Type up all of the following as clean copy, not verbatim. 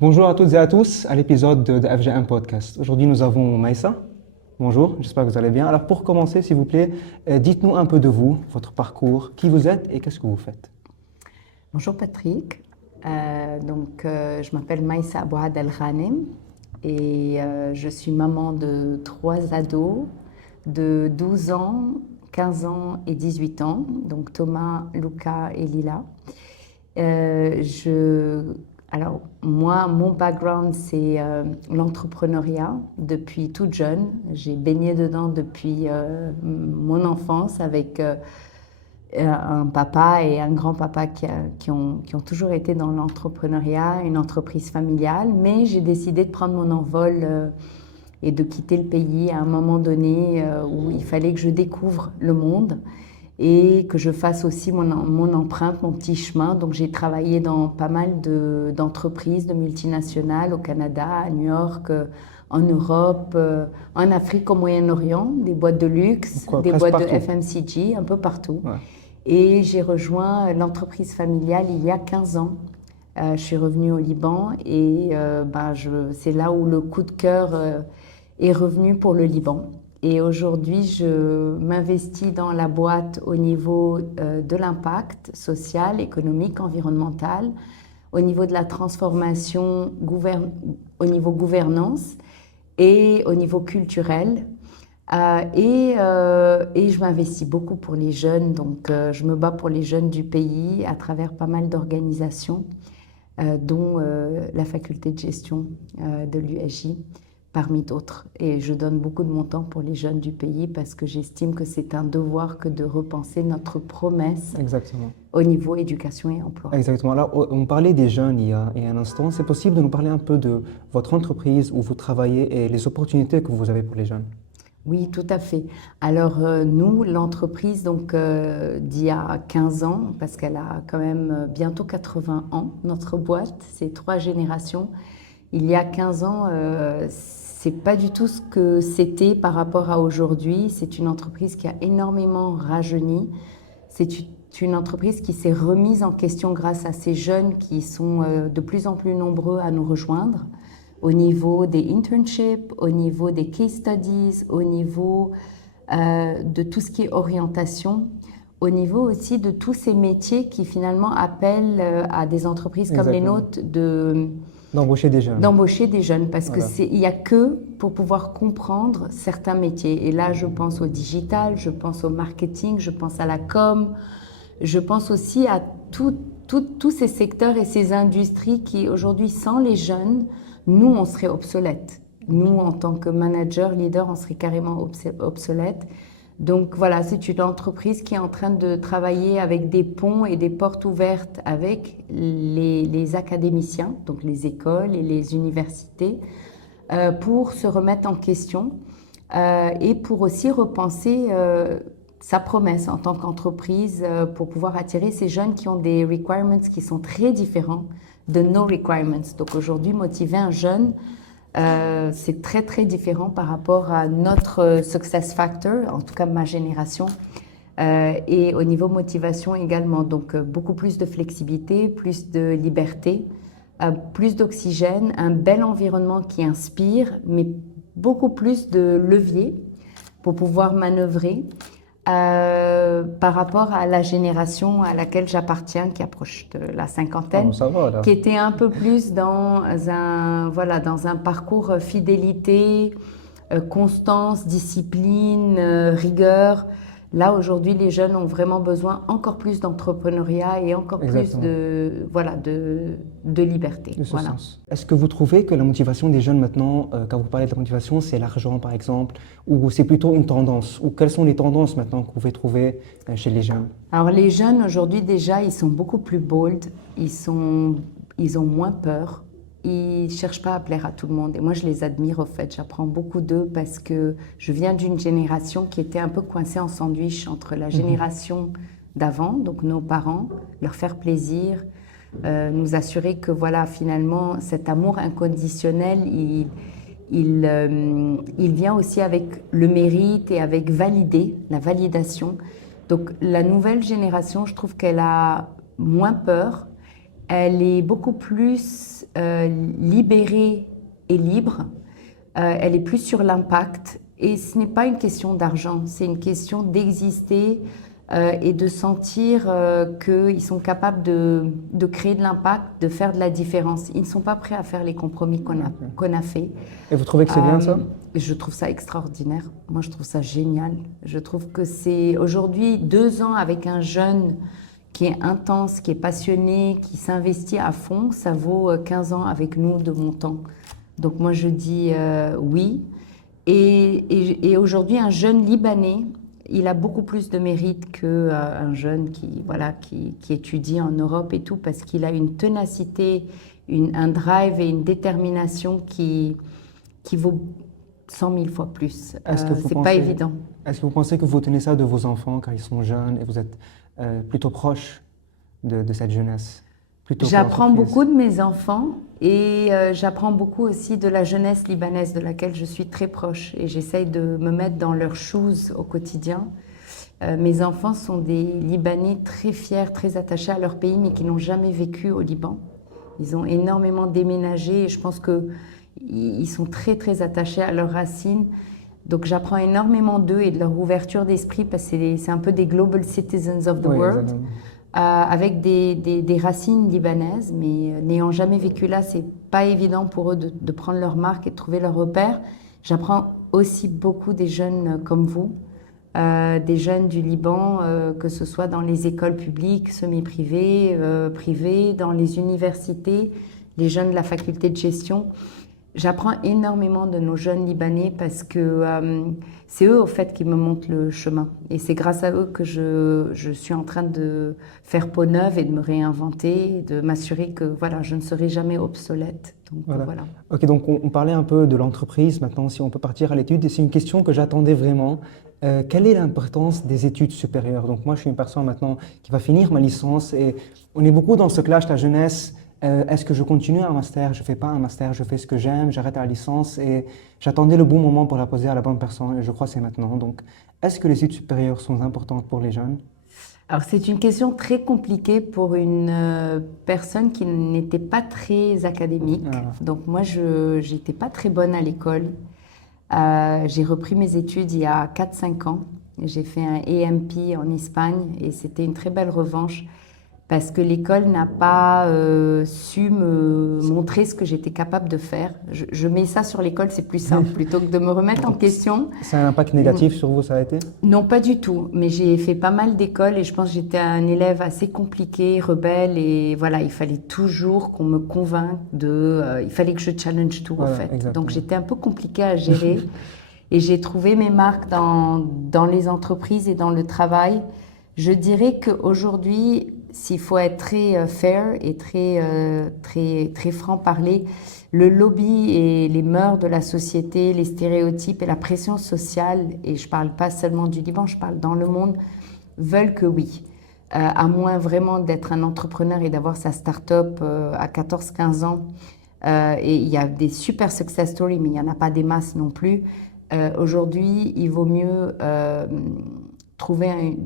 Bonjour à toutes et à tous à l'épisode de FGM Podcast. Aujourd'hui, nous avons Maïssa. Bonjour, j'espère que vous allez bien. Alors, pour commencer, s'il vous plaît, dites-nous un peu de vous, votre parcours, qui vous êtes et qu'est-ce que vous faites. Bonjour Patrick. Je m'appelle Maïssa Abouad El Ghanem et je suis maman de 3 ados de 12 ans, 15 ans et 18 ans, donc Thomas, Luca et Lila. Alors moi, mon background, c'est l'entrepreneuriat depuis toute jeune. J'ai baigné dedans depuis mon enfance avec un papa et un grand-papa qui ont toujours été dans l'entrepreneuriat, une entreprise familiale, mais j'ai décidé de prendre mon envol et de quitter le pays à un moment donné où il fallait que je découvre le monde et que je fasse aussi mon empreinte, mon petit chemin. Donc j'ai travaillé dans pas mal d'entreprises, de multinationales au Canada, à New York, en Europe, en Afrique, au Moyen-Orient, des boîtes de luxe, des Presque boîtes de partout. FMCG, un peu partout. Ouais. Et j'ai rejoint l'entreprise familiale il y a 15 ans. Je suis revenue au Liban et c'est là où le coup de cœur est revenu pour le Liban. Et aujourd'hui, je m'investis dans la boîte au niveau de l'impact social, économique, environnemental, au niveau de la transformation, au niveau gouvernance et au niveau culturel. Et je m'investis beaucoup pour les jeunes, donc je me bats pour les jeunes du pays à travers pas mal d'organisations, dont la faculté de gestion de l'USJ, parmi d'autres. Et je donne beaucoup de mon temps pour les jeunes du pays parce que j'estime que c'est un devoir que de repenser notre promesse Exactement. au niveau éducation et emploi. Exactement. Alors, on parlait des jeunes il y a un instant. C'est possible de nous parler un peu de votre entreprise où vous travaillez et les opportunités que vous avez pour les jeunes? Oui, tout à fait. Alors, nous, l'entreprise, d'il y a 15 ans, parce qu'elle a quand même bientôt 80 ans, notre boîte, c'est 3 générations. Il y a 15 ans, c'est pas du tout ce que c'était par rapport à aujourd'hui. C'est une entreprise qui a énormément rajeuni. C'est une entreprise qui s'est remise en question grâce à ces jeunes qui sont de plus en plus nombreux à nous rejoindre au niveau des internships, au niveau des case studies, au niveau de tout ce qui est orientation, au niveau aussi de tous ces métiers qui finalement appellent à des entreprises comme les Exactement. nôtres D'embaucher des jeunes. d'embaucher des jeunes parce Voilà. il n'y a que pour pouvoir comprendre certains métiers. Et là, je pense au digital, je pense au marketing, je pense à la com, je pense aussi à tous ces secteurs et ces industries qui aujourd'hui, sans les jeunes, nous, on serait obsolètes. Nous, en tant que manager, leader, on serait carrément obsolètes. Donc voilà, c'est une entreprise qui est en train de travailler avec des ponts et des portes ouvertes avec les académiciens, donc les écoles et les universités, pour se remettre en question et pour aussi repenser sa promesse en tant qu'entreprise pour pouvoir attirer ces jeunes qui ont des requirements qui sont très différents de nos requirements. Donc aujourd'hui, motiver un jeune, c'est très très différent par rapport à notre success factor, en tout cas ma génération, et au niveau motivation également. Donc beaucoup plus de flexibilité, plus de liberté, plus d'oxygène, un bel environnement qui inspire, mais beaucoup plus de levier pour pouvoir manœuvrer. Par rapport à la génération à laquelle j'appartiens, qui approche de la cinquantaine, Oh, ça va, là. qui était un peu plus dans un parcours fidélité, constance, discipline, rigueur. Là, aujourd'hui, les jeunes ont vraiment besoin encore plus d'entrepreneuriat et encore Exactement. plus de liberté. De ce Voilà. sens. Est-ce que vous trouvez que la motivation des jeunes maintenant, quand vous parlez de la motivation, c'est l'argent par exemple, ou c'est plutôt une tendance? Ou quelles sont les tendances maintenant que vous pouvez trouver chez les jeunes? Alors les jeunes aujourd'hui déjà, ils sont beaucoup plus bold, ils ont moins peur, ils cherchent pas à plaire à tout le monde. Et moi je les admire au fait, j'apprends beaucoup d'eux parce que je viens d'une génération qui était un peu coincée en sandwich entre la génération d'avant, donc nos parents, leur faire plaisir, nous assurer que voilà finalement cet amour inconditionnel, il vient aussi avec le mérite et avec la validation. Donc la nouvelle génération, je trouve qu'elle a moins peur, elle est beaucoup plus libérée et libre. Elle est plus sur l'impact. Et ce n'est pas une question d'argent, c'est une question d'exister et de sentir qu'ils sont capables de créer de l'impact, de faire de la différence. Ils ne sont pas prêts à faire les compromis qu'on a fait. Et vous trouvez que c'est bien ça? Je trouve ça extraordinaire. Moi, je trouve ça génial. Je trouve que c'est aujourd'hui 2 ans avec un jeune qui est intense, qui est passionné, qui s'investit à fond, ça vaut 15 ans avec nous de mon temps. Donc moi, je dis oui. Et aujourd'hui, un jeune Libanais, il a beaucoup plus de mérite qu'un jeune qui étudie en Europe et tout, parce qu'il a une ténacité, un drive et une détermination qui vaut 100 000 fois plus. C'est pas évident. Est-ce que vous pensez que vous tenez ça de vos enfants quand ils sont jeunes et vous êtes plutôt proche de cette jeunesse? J'apprends beaucoup de mes enfants et j'apprends beaucoup aussi de la jeunesse libanaise de laquelle je suis très proche et j'essaye de me mettre dans leurs shoes au quotidien. Mes enfants sont des Libanais très fiers, très attachés à leur pays mais qui n'ont jamais vécu au Liban. Ils ont énormément déménagé et je pense qu'ils sont très très attachés à leurs racines. Donc j'apprends énormément d'eux et de leur ouverture d'esprit parce que c'est un peu des global citizens of the world. Avec des racines libanaises, mais n'ayant jamais vécu là, c'est pas évident pour eux de prendre leur marque et de trouver leur repère. J'apprends aussi beaucoup des jeunes comme vous, des jeunes du Liban, que ce soit dans les écoles publiques, semi-privées, privées, dans les universités, les jeunes de la faculté de gestion. J'apprends énormément de nos jeunes Libanais parce que c'est eux, au fait, qui me montrent le chemin. Et c'est grâce à eux que je suis en train de faire peau neuve et de me réinventer, et de m'assurer que voilà, je ne serai jamais obsolète. Donc, voilà. Ok, donc on parlait un peu de l'entreprise. Maintenant, si on peut partir à l'étude, et c'est une question que j'attendais vraiment. Quelle est l'importance des études supérieures? Donc moi, je suis une personne maintenant qui va finir ma licence et on est beaucoup dans ce clash, la jeunesse. Est-ce que je continue un master? Je ne fais pas un master, je fais ce que j'aime, j'arrête à la licence et j'attendais le bon moment pour la poser à la bonne personne et je crois que c'est maintenant. Donc, est-ce que les études supérieures sont importantes pour les jeunes? Alors, c'est une question très compliquée pour une personne qui n'était pas très académique. Donc, moi, je n'étais pas très bonne à l'école. J'ai repris mes études il y a 4-5 ans. J'ai fait un EMP en Espagne et c'était une très belle revanche. Parce que l'école n'a pas su me montrer ce que j'étais capable de faire. Je mets ça sur l'école, c'est plus simple, plutôt que de me remettre en question. C'est un impact négatif sur vous, ça a été? Non, pas du tout. Mais j'ai fait pas mal d'écoles et je pense que j'étais un élève assez compliqué, rebelle. Et voilà, il fallait toujours qu'on me convainque il fallait que je challenge tout, en fait. Exactement. Donc j'étais un peu compliquée à gérer. Et j'ai trouvé mes marques dans les entreprises et dans le travail. Je dirais qu'aujourd'hui, s'il faut être très fair et très franc-parler, le lobby et les mœurs de la société, les stéréotypes et la pression sociale, et je ne parle pas seulement du Liban, je parle dans le monde, veulent que oui. À moins vraiment d'être un entrepreneur et d'avoir sa start-up à 14-15 ans. Et il y a des super success stories, mais il n'y en a pas des masses non plus. Aujourd'hui, il vaut mieux trouver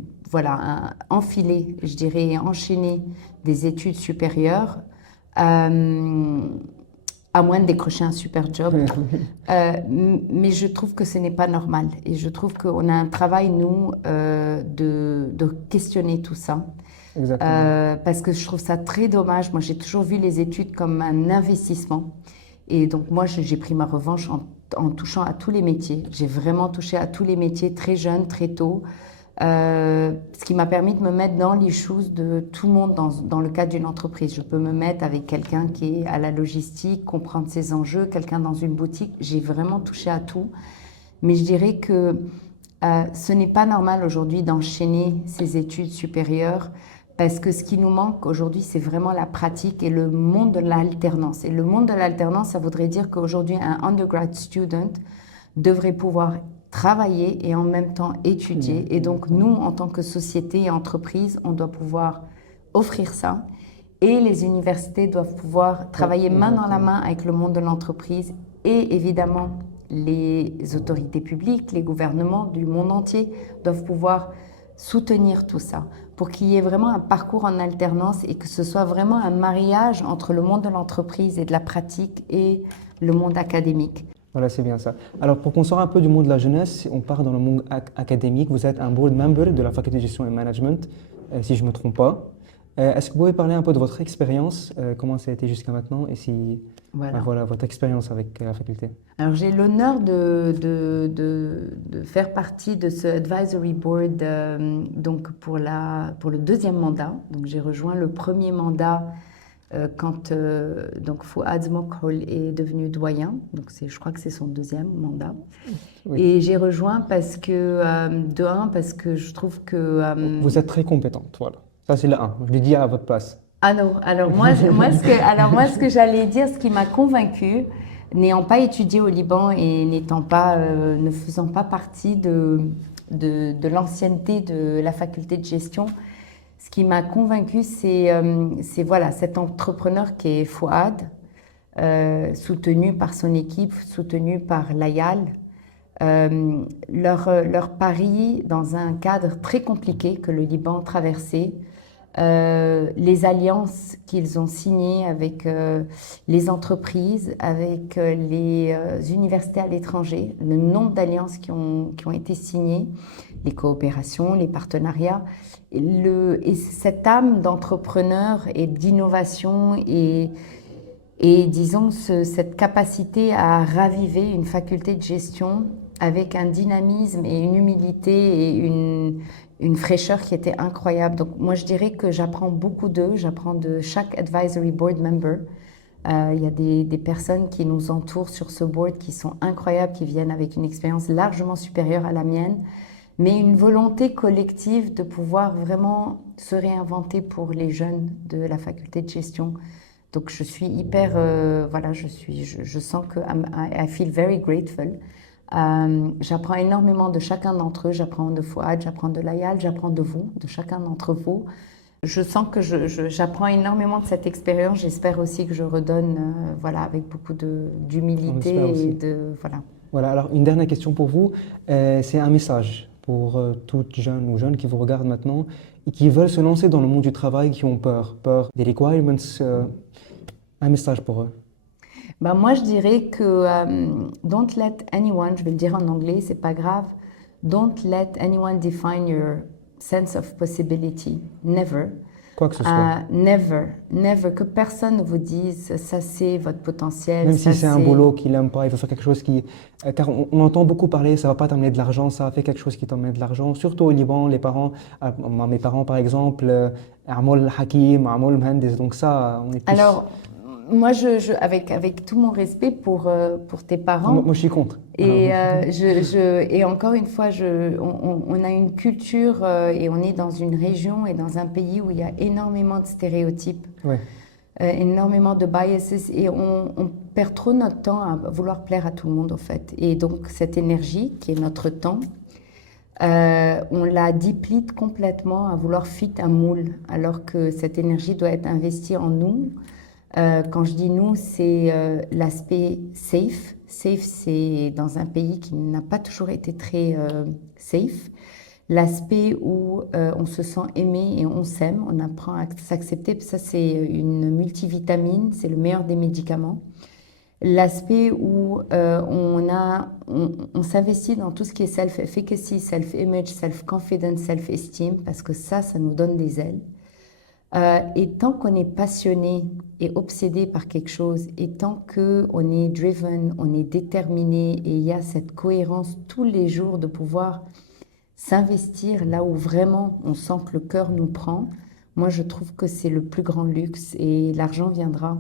enfiler, je dirais, enchaîner des études supérieures, à moins de décrocher un super job. Mais je trouve que ce n'est pas normal. Et je trouve qu'on a un travail, nous, de questionner tout ça. Parce que je trouve ça très dommage. Moi, j'ai toujours vu les études comme un investissement. Et donc, moi, j'ai pris ma revanche en touchant à tous les métiers. J'ai vraiment touché à tous les métiers très jeune, très tôt. Ce qui m'a permis de me mettre dans les shoes de tout le monde dans le cadre d'une entreprise. Je peux me mettre avec quelqu'un qui est à la logistique, comprendre ses enjeux, quelqu'un dans une boutique. J'ai vraiment touché à tout. Mais je dirais que ce n'est pas normal aujourd'hui d'enchaîner ces études supérieures parce que ce qui nous manque aujourd'hui, c'est vraiment la pratique et le monde de l'alternance. Et le monde de l'alternance, ça voudrait dire qu'aujourd'hui, un undergrad student devrait pouvoir travailler et en même temps étudier. Et donc, nous, en tant que société et entreprise, on doit pouvoir offrir ça. Et les universités doivent pouvoir travailler main dans la main avec le monde de l'entreprise et évidemment, les autorités publiques, les gouvernements du monde entier doivent pouvoir soutenir tout ça. pour qu'il y ait vraiment un parcours en alternance et que ce soit vraiment un mariage entre le monde de l'entreprise et de la pratique et le monde académique. Voilà, c'est bien ça. Alors, pour qu'on sorte un peu du monde de la jeunesse, on part dans le monde académique. Vous êtes un board member de la faculté de gestion et management, si je ne me trompe pas. Est-ce que vous pouvez parler un peu de votre expérience, comment ça a été jusqu'à maintenant, et si, voilà, votre expérience avec la faculté? Alors, j'ai l'honneur de faire partie de ce advisory board donc pour le deuxième mandat. Donc, j'ai rejoint le premier mandat quand donc Fouad Mokhol est devenu doyen. Donc, je crois que c'est son deuxième mandat. Oui. Et j'ai rejoint parce que, parce que je trouve que... Vous êtes très compétente, voilà. Ça, c'est le 1. Je l'ai dit à votre place. Alors moi, ce que j'allais dire, ce qui m'a convaincue, n'ayant pas étudié au Liban et ne faisant pas partie de l'ancienneté de la faculté de gestion, ce qui m'a convaincue, c'est voilà, cet entrepreneur qui est Fouad, soutenu par son équipe, soutenu par l'AYAL, leur pari dans un cadre très compliqué que le Liban traversait, les alliances qu'ils ont signées avec les entreprises, avec les universités à l'étranger, le nombre d'alliances qui ont été signées, les coopérations, les partenariats, et cette âme d'entrepreneur et d'innovation et disons cette capacité à raviver une faculté de gestion avec un dynamisme et une humilité et une fraîcheur qui était incroyable. Donc moi je dirais que j'apprends beaucoup d'eux, j'apprends de chaque advisory board member. Il y a des personnes qui nous entourent sur ce board qui sont incroyables, qui viennent avec une expérience largement supérieure à la mienne, mais une volonté collective de pouvoir vraiment se réinventer pour les jeunes de la faculté de gestion. Donc je suis hyper, voilà, je sens que I feel very grateful. J'apprends énormément de chacun d'entre eux, j'apprends de Fouad, j'apprends de Layal, j'apprends de vous, de chacun d'entre vous. Je sens que j'apprends énormément de cette expérience, j'espère aussi que je redonne voilà, avec beaucoup d'humilité et de... Voilà. Voilà, alors une dernière question pour vous, c'est un message pour toutes jeunes ou jeunes qui vous regardent maintenant et qui veulent se lancer dans le monde du travail, qui ont peur des requirements, un message pour eux. Ben moi, je dirais que don't let anyone, je vais le dire en anglais, c'est pas grave, don't let anyone define your sense of possibility. Never. Quoi que ce soit. Never. Que personne ne vous dise ça c'est votre potentiel. Même si c'est un boulot qu'il n'aime pas, il faut faire quelque chose qui... Car on entend beaucoup parler, ça ne va pas t'amener de l'argent, ça fait quelque chose qui t'emmène de l'argent. Surtout au Liban, les parents, mes parents par exemple, Amol Hakim, Amol Mhandis, donc ça, on est plus... Alors, moi, avec tout mon respect pour tes parents. Moi, je suis contre. Et encore une fois, on a une culture et on est dans une région et dans un pays où il y a énormément de stéréotypes, ouais. Énormément de biases et on perd trop notre temps à vouloir plaire à tout le monde, en fait. Et donc, cette énergie qui est notre temps, on la deplete complètement à vouloir fit un moule, alors que cette énergie doit être investie en nous. Quand je dis nous, c'est l'aspect safe. Safe, c'est dans un pays qui n'a pas toujours été très safe. L'aspect où on se sent aimé et on s'aime, on apprend à s'accepter. Ça, c'est une multivitamine, c'est le meilleur des médicaments. L'aspect où on s'investit dans tout ce qui est self-efficacy, self-image, self-confidence, self-esteem, parce que ça nous donne des ailes. Et tant qu'on est passionné et obsédé par quelque chose, et tant qu'on est driven, on est déterminé, et il y a cette cohérence tous les jours de pouvoir s'investir là où vraiment on sent que le cœur nous prend, moi je trouve que c'est le plus grand luxe et l'argent viendra.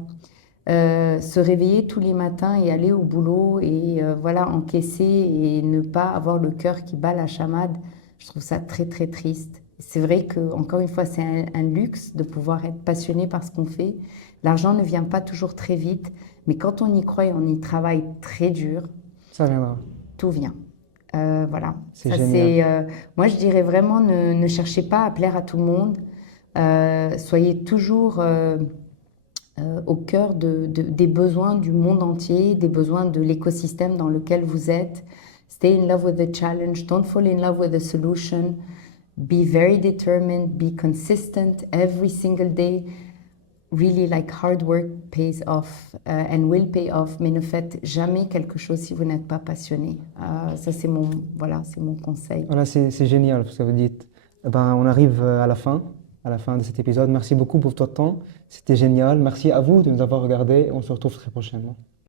Se réveiller tous les matins et aller au boulot et voilà, encaisser et ne pas avoir le cœur qui bat la chamade, je trouve ça très très triste. C'est vrai que, encore une fois, c'est un luxe de pouvoir être passionné par ce qu'on fait. L'argent ne vient pas toujours très vite, mais quand on y croit et on y travaille très dur, ça viendra. Tout vient. Voilà. C'est génial. Moi, je dirais vraiment, ne cherchez pas à plaire à tout le monde. Soyez toujours au cœur des besoins du monde entier, des besoins de l'écosystème dans lequel vous êtes. Stay in love with the challenge. Don't fall in love with the solution. be very determined, be consistent every single day. Really, like hard work pays off and will pay off, mais ne faites jamais quelque chose si vous n'êtes pas passionné. Ça, c'est mon conseil. Voilà, c'est génial ce que vous dites. Eh ben, on arrive à la fin de cet épisode. Merci beaucoup pour votre temps. C'était génial. Merci à vous de nous avoir regardés. On se retrouve très prochainement.